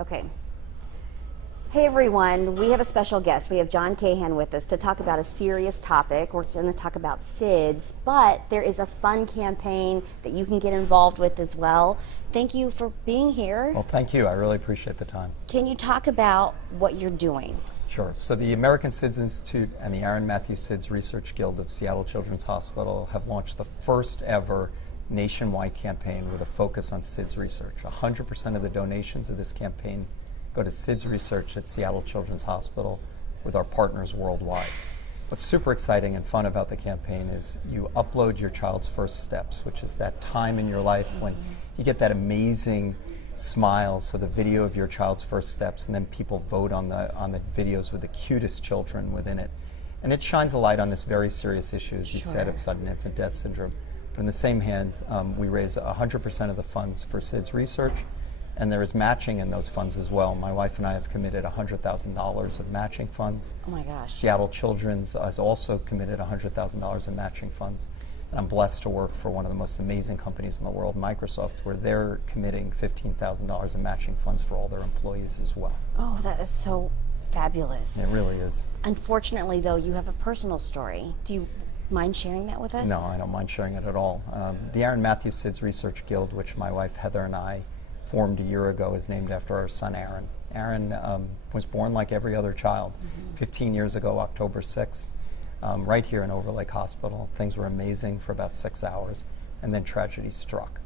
Okay. Hey everyone, we have a special guest. We have John Cahan with us to talk about a serious topic. We're going to talk about SIDS, but there is a fun campaign that you can get involved with as well. Thank you for being here. Well, thank you. I really appreciate the time. Can you talk about what you're doing? Sure. So the American SIDS Institute and the Aaron Matthews SIDS Research Guild of Seattle Children's Hospital have launched the first ever nationwide campaign with a focus on SIDS research. 100% of the donations of this campaign go to SIDS research at Seattle Children's Hospital with our partners worldwide. What's super exciting and fun about the campaign is you upload your child's first steps, which is that time in your life when you get that amazing smile, so the video of your child's first steps, and then people vote on the videos with the cutest children within it. And it shines a light on this very serious issue, as you said, of sudden infant death syndrome. But in the same hand, we raise 100% of the funds for SIDS research, and there is matching in those funds as well. My wife and I have committed $100,000 of matching funds. Oh my gosh. Seattle Children's has also committed $100,000 in matching funds. And I'm blessed to work for one of the most amazing companies in the world, Microsoft, where they're committing $15,000 in matching funds for all their employees as well. Oh, that is so fabulous. It really is. Unfortunately, though, you have a personal story. Do you mind sharing that with us? No, I don't mind sharing it at all. The Aaron Matthews SIDS Research Guild, which my wife Heather and I formed a year ago, is named after our son Aaron. Aaron was born like every other child 15 years ago, October 6th, right here in Overlake Hospital. Things were amazing for about 6 hours, and then tragedy struck.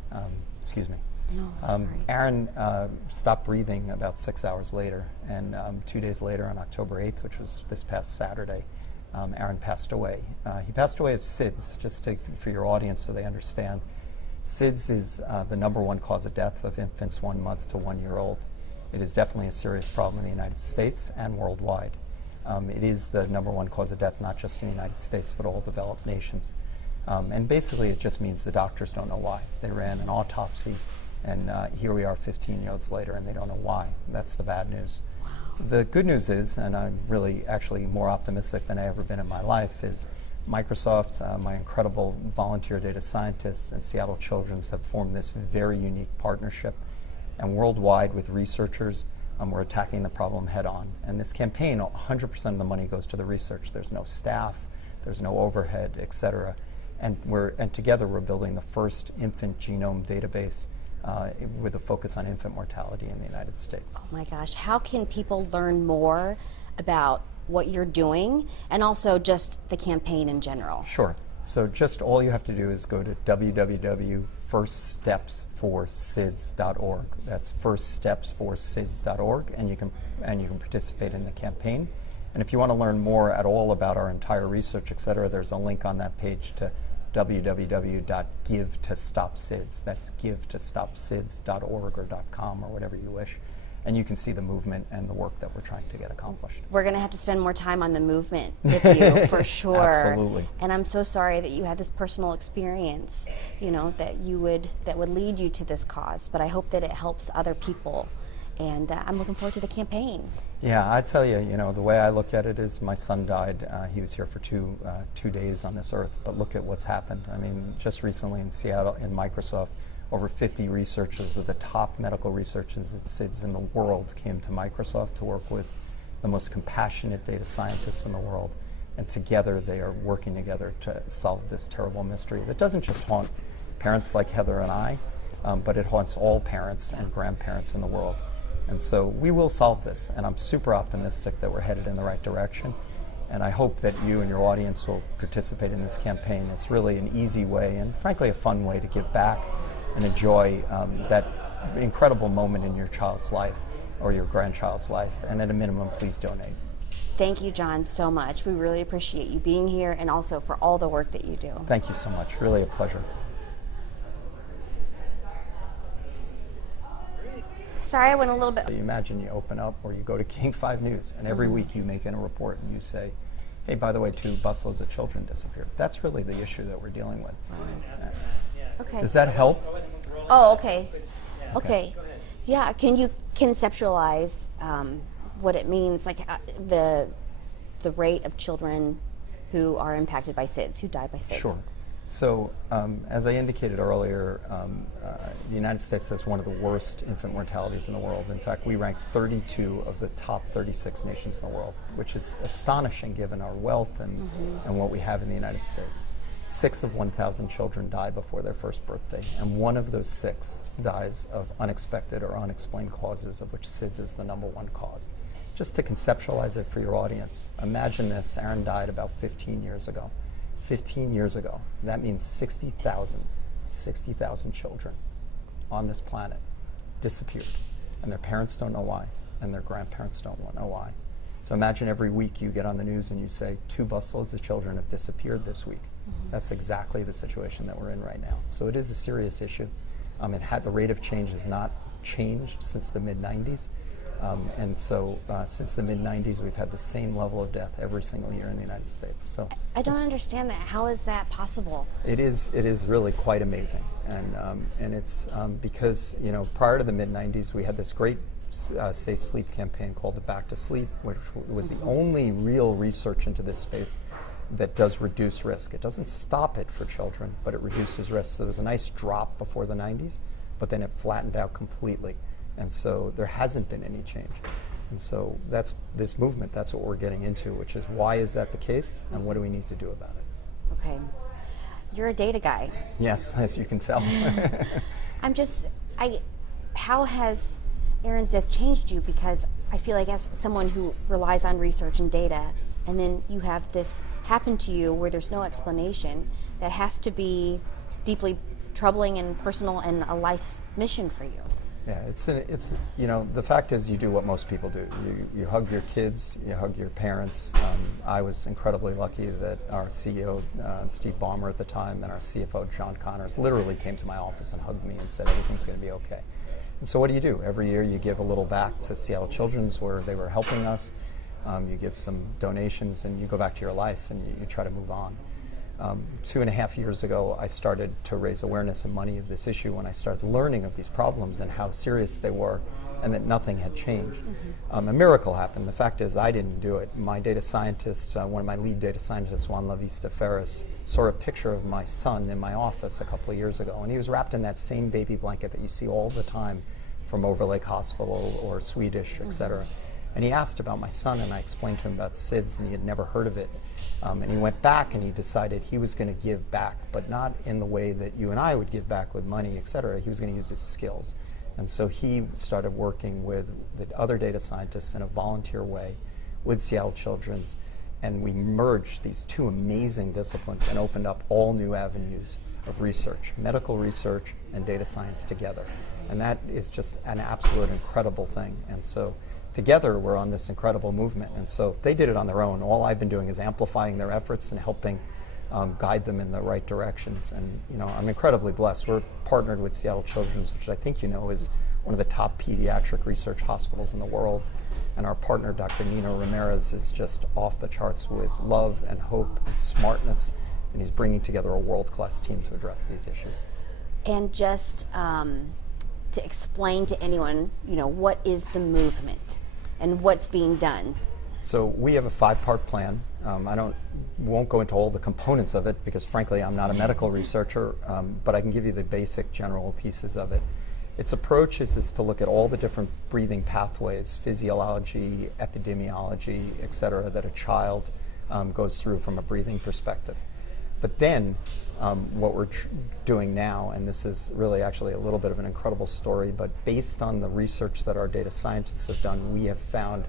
Excuse me. No, sorry. Aaron stopped breathing about 6 hours later, and 2 days later, on October 8th, which was this past Saturday, Aaron passed away. He passed away of SIDS, for your audience so they understand. SIDS is the #1 cause of death of infants 1 month to 1 year old. It is definitely a serious problem in the United States and worldwide. It is the #1 cause of death, not just in the United States, but all developed nations. And basically it just means the doctors don't know why. They ran an autopsy, and here we are 15 years later, and they don't know why. That's the bad news. Wow. The good news is, and I'm really actually more optimistic than I've ever been in my life, is Microsoft, my incredible volunteer data scientists, and Seattle Children's have formed this very unique partnership. And worldwide with researchers, we're attacking the problem head on. And this campaign, 100% of the money goes to the research. There's no staff, there's no overhead, et cetera. And together we're building the first infant genome database with a focus on infant mortality in the United States. Oh my gosh, how can people learn more about what you're doing and also just the campaign in general? Sure. So just all you have to do is go to www.firststepsforsids.org. That's firststepsforsids.org, and you can participate in the campaign. And if you want to learn more at all about our entire research, et cetera, there's a link on that page to www.givetostopsids. That's givetostopsids.org or .com or whatever you wish. And you can see the movement and the work that we're trying to get accomplished. We're going to have to spend more time on the movement with you, for sure. Absolutely. And I'm so sorry that you had this personal experience, that would lead you to this cause. But I hope that it helps other people. And I'm looking forward to the campaign. Yeah, I tell you, the way I look at it is my son died. He was here for two days on this earth. But look at what's happened. I mean, just recently in Seattle, in Microsoft, over 50 researchers of the top medical researchers at SIDS in the world came to Microsoft to work with the most compassionate data scientists in the world. And together they are working together to solve this terrible mystery that doesn't just haunt parents like Heather and I, but it haunts all parents and grandparents in the world. And so we will solve this, and I'm super optimistic that we're headed in the right direction. And I hope that you and your audience will participate in this campaign. It's really an easy way and frankly a fun way to give back and enjoy that incredible moment in your child's life or your grandchild's life. And at a minimum, please donate. Thank you, John, so much. We really appreciate you being here and also for all the work that you do. Thank you so much. Really a pleasure. Sorry, I went a little bit. You imagine you open up or you go to King 5 News and every week you make in a report and you say, hey, by the way, 2 busloads of children disappeared. That's really the issue that we're dealing with. Okay. Does that help? Oh, okay. Okay. Yeah, can you conceptualize what it means, like the rate of children who are impacted by SIDS, who die by SIDS? Sure. So, as I indicated earlier, the United States has one of the worst infant mortalities in the world. In fact, we rank 32 of the top 36 nations in the world, which is astonishing given our wealth and what we have in the United States. 6 of 1,000 children die before their first birthday, and 1 of those 6 dies of unexpected or unexplained causes, of which SIDS is the #1 cause. Just to conceptualize it for your audience, imagine this: Aaron died about 15 years ago. 15 years ago, that means 60,000 children on this planet disappeared, and their parents don't know why, and their grandparents don't know why. So imagine every week you get on the news and you say 2 busloads of children have disappeared this week. That's exactly the situation that we're in right now. So it is a serious issue. The rate of change has not changed since the mid-90s. And so since the mid-90s, we've had the same level of death every single year in the United States. So I don't understand that. How is that possible? It is really quite amazing. And it's because, prior to the mid-90s, we had this great safe sleep campaign called the Back to Sleep, which was the only real research into this space that does reduce risk. It doesn't stop it for children, but it reduces risk. So there was a nice drop before the 90s, but then it flattened out completely. And so there hasn't been any change. And so that's this movement, that's what we're getting into, which is why is that the case and what do we need to do about it? Okay. You're a data guy. Yes, as you can tell. How has Aaron's death changed you? Because I feel like as someone who relies on research and data, and then you have this happen to you where there's no explanation, that has to be deeply troubling and personal and a life mission for you. Yeah, it's the fact is you do what most people do. You hug your kids, you hug your parents. I was incredibly lucky that our CEO, Steve Ballmer at the time, and our CFO, John Connors, literally came to my office and hugged me and said everything's going to be okay. And so what do? Every year you give a little back to Seattle Children's where they were helping us. You give some donations and you go back to your life and you try to move on. 2.5 years ago, I started to raise awareness and money of this issue when I started learning of these problems and how serious they were and that nothing had changed. A miracle happened. The fact is I didn't do it. My data scientist, one of my lead data scientists, Juan Lavista Ferris, saw a picture of my son in my office a couple of years ago, and he was wrapped in that same baby blanket that you see all the time from Overlake Hospital or Swedish, et cetera. And he asked about my son, and I explained to him about SIDS, and he had never heard of it. And he went back and he decided he was going to give back, but not in the way that you and I would give back with money, et cetera. He was going to use his skills. And so he started working with the other data scientists in a volunteer way with Seattle Children's, and we merged these 2 amazing disciplines and opened up all new avenues of research, medical research and data science together. And that is just an absolute incredible thing. And so together we're on this incredible movement. And so they did it on their own. All I've been doing is amplifying their efforts and helping guide them in the right directions. And I'm incredibly blessed. We're partnered with Seattle Children's, which I think is one of the top pediatric research hospitals in the world. And our partner, Dr. Nino Ramirez, is just off the charts with love and hope and smartness. And he's bringing together a world-class team to address these issues. And just to explain to anyone, what is the movement and what's being done? So we have a 5-part plan. Won't go into all the components of it because frankly I'm not a medical researcher, but I can give you the basic general pieces of it. Its approach is to look at all the different breathing pathways, physiology, epidemiology, et cetera, that a child goes through from a breathing perspective. But then what we're doing now, and this is really actually a little bit of an incredible story, but based on the research that our data scientists have done, we have found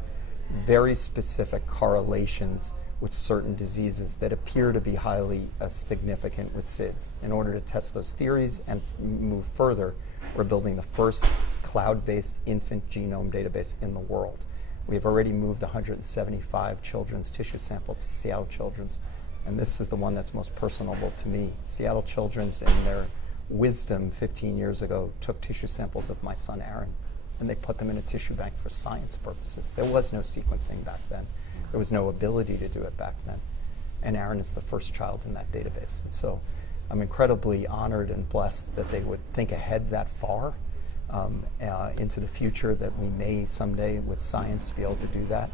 very specific correlations with certain diseases that appear to be highly significant with SIDS. In order to test those theories and move further, we're building the first cloud-based infant genome database in the world. We have already moved 175 children's tissue samples to Seattle Children's, and this is the one that's most personable to me. Seattle Children's, in their wisdom 15 years ago, took tissue samples of my son Aaron, and they put them in a tissue bank for science purposes. There was no sequencing back then. There was no ability to do it back then. And Aaron is the first child in that database. And so I'm incredibly honored and blessed that they would think ahead that far into the future, that we may someday with science be able to do that.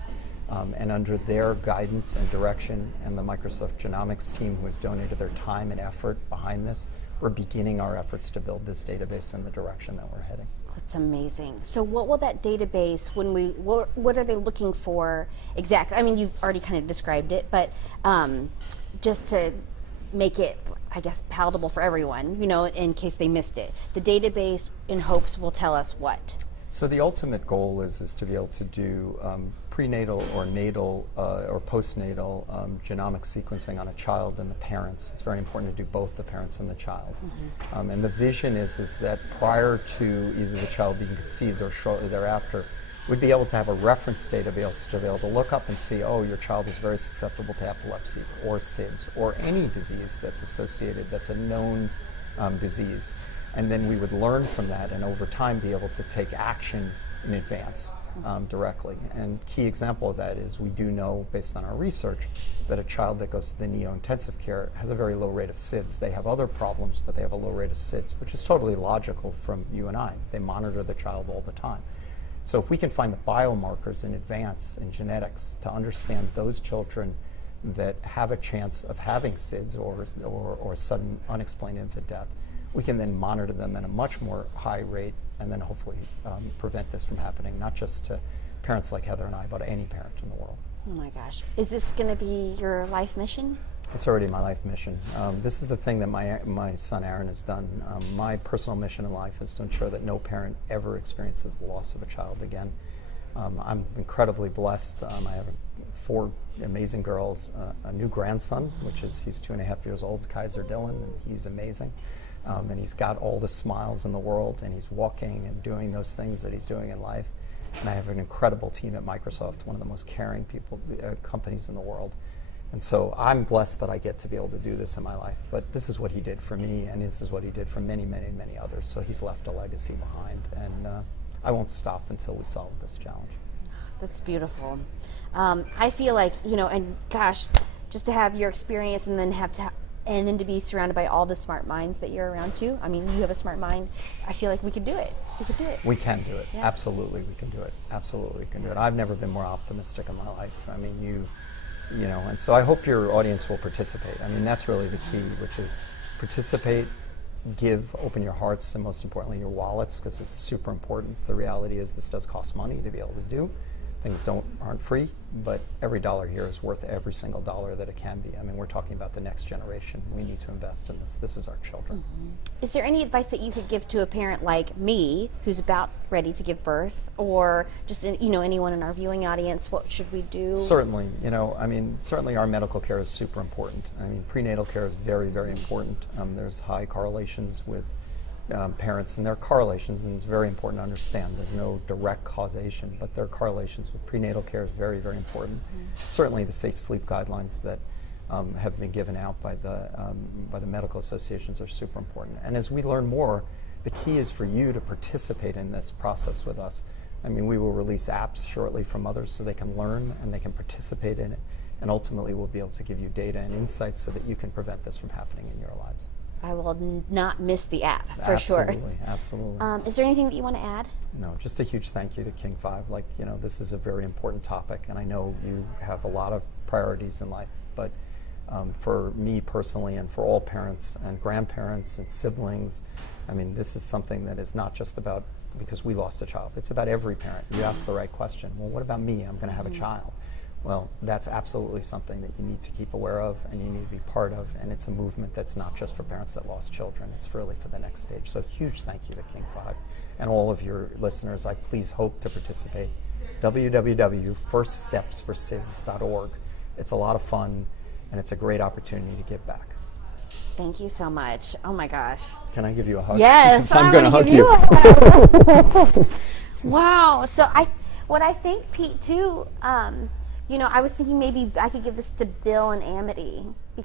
And under their guidance and direction, and the Microsoft Genomics team who has donated their time and effort behind this, we're beginning our efforts to build this database in the direction that we're heading. It's amazing. So what will that database, what are they looking for exactly? I mean, you've already kind of described it, but just to make it, I guess, palatable for everyone, in case they missed it. The database, in hopes, will tell us what? So the ultimate goal is to be able to do prenatal or natal or postnatal genomic sequencing on a child and the parents. It's very important to do both the parents and the child. Mm-hmm. And the vision is that prior to either the child being conceived or shortly thereafter, we'd be able to have a reference database to be able to look up and see, oh, your child is very susceptible to epilepsy or SIDS or any disease that's associated, that's a known disease. And then we would learn from that and over time be able to take action in advance directly. And key example of that is we do know, based on our research, that a child that goes to the neo-intensive care has a very low rate of SIDS. They have other problems, but they have a low rate of SIDS, which is totally logical from you and I. They monitor the child all the time. So if we can find the biomarkers in advance in genetics to understand those children that have a chance of having SIDS or sudden unexplained infant death, we can then monitor them at a much more high rate and then hopefully prevent this from happening, not just to parents like Heather and I, but any parent in the world. Oh my gosh. Is this going to be your life mission? It's already my life mission. This is the thing that my son Aaron has done. My personal mission in life is to ensure that no parent ever experiences the loss of a child again. I'm incredibly blessed. I have 4 amazing girls, a new grandson, he's 2.5 years old, Kaiser Dylan, and he's amazing. And he's got all the smiles in the world, and he's walking and doing those things that he's doing in life. And I have an incredible team at Microsoft, one of the most caring companies in the world. And so I'm blessed that I get to be able to do this in my life. But this is what he did for me, and this is what he did for many, many, many others. So he's left a legacy behind, and I won't stop until we solve this challenge. That's beautiful. I feel like, and gosh, just to have your experience and then to be surrounded by all the smart minds that you're around too. I mean, you have a smart mind. I feel like we could do it. We could do it. We can do it. Yeah. Absolutely, we can do it. Absolutely, we can do it. I've never been more optimistic in my life. I mean, and so I hope your audience will participate. I mean, that's really the key, which is participate, give, open your hearts, and most importantly, your wallets, because it's super important. The reality is this does cost money to be able to do. Things aren't free, but every dollar here is worth every single dollar that it can be. I mean, we're talking about the next generation. We need to invest in this. This is our children. Mm-hmm. Is there any advice that you could give to a parent like me who's about ready to give birth, or just anyone in our viewing audience? What should we do? Certainly, certainly our medical care is super important. I mean, prenatal care is very, very important. There's high correlations with parents, and there are correlations, and it's very important to understand. There's no direct causation, but there are correlations with prenatal care is very, very important. Mm-hmm. Certainly the safe sleep guidelines that have been given out by the medical associations are super important. And as we learn more, the key is for you to participate in this process with us. I mean, we will release apps shortly from others so they can learn and they can participate in it, and ultimately we'll be able to give you data and insights so that you can prevent this from happening in your lives. I will not miss the app, for sure. Absolutely. Is there anything that you want to add? No, just a huge thank you to King 5. This is a very important topic, and I know you have a lot of priorities in life, but for me personally and for all parents and grandparents and siblings, I mean, this is something that is not just about because we lost a child. It's about every parent. You ask the right question. Well, what about me? I'm going to have a child. Well, that's absolutely something that you need to keep aware of and you need to be part of, and it's a movement that's not just for parents that lost children, it's really for the next stage. So huge thank you to King 5 and all of your listeners. I please hope to participate. www.firststepsforsids.org. It's a lot of fun, and it's a great opportunity to give back. Thank you so much. Oh my gosh. Can I give you a hug? Yes, I'm going to hug you. Wow. So what I think, Pete, too, I was thinking maybe I could give this to Bill and Amity.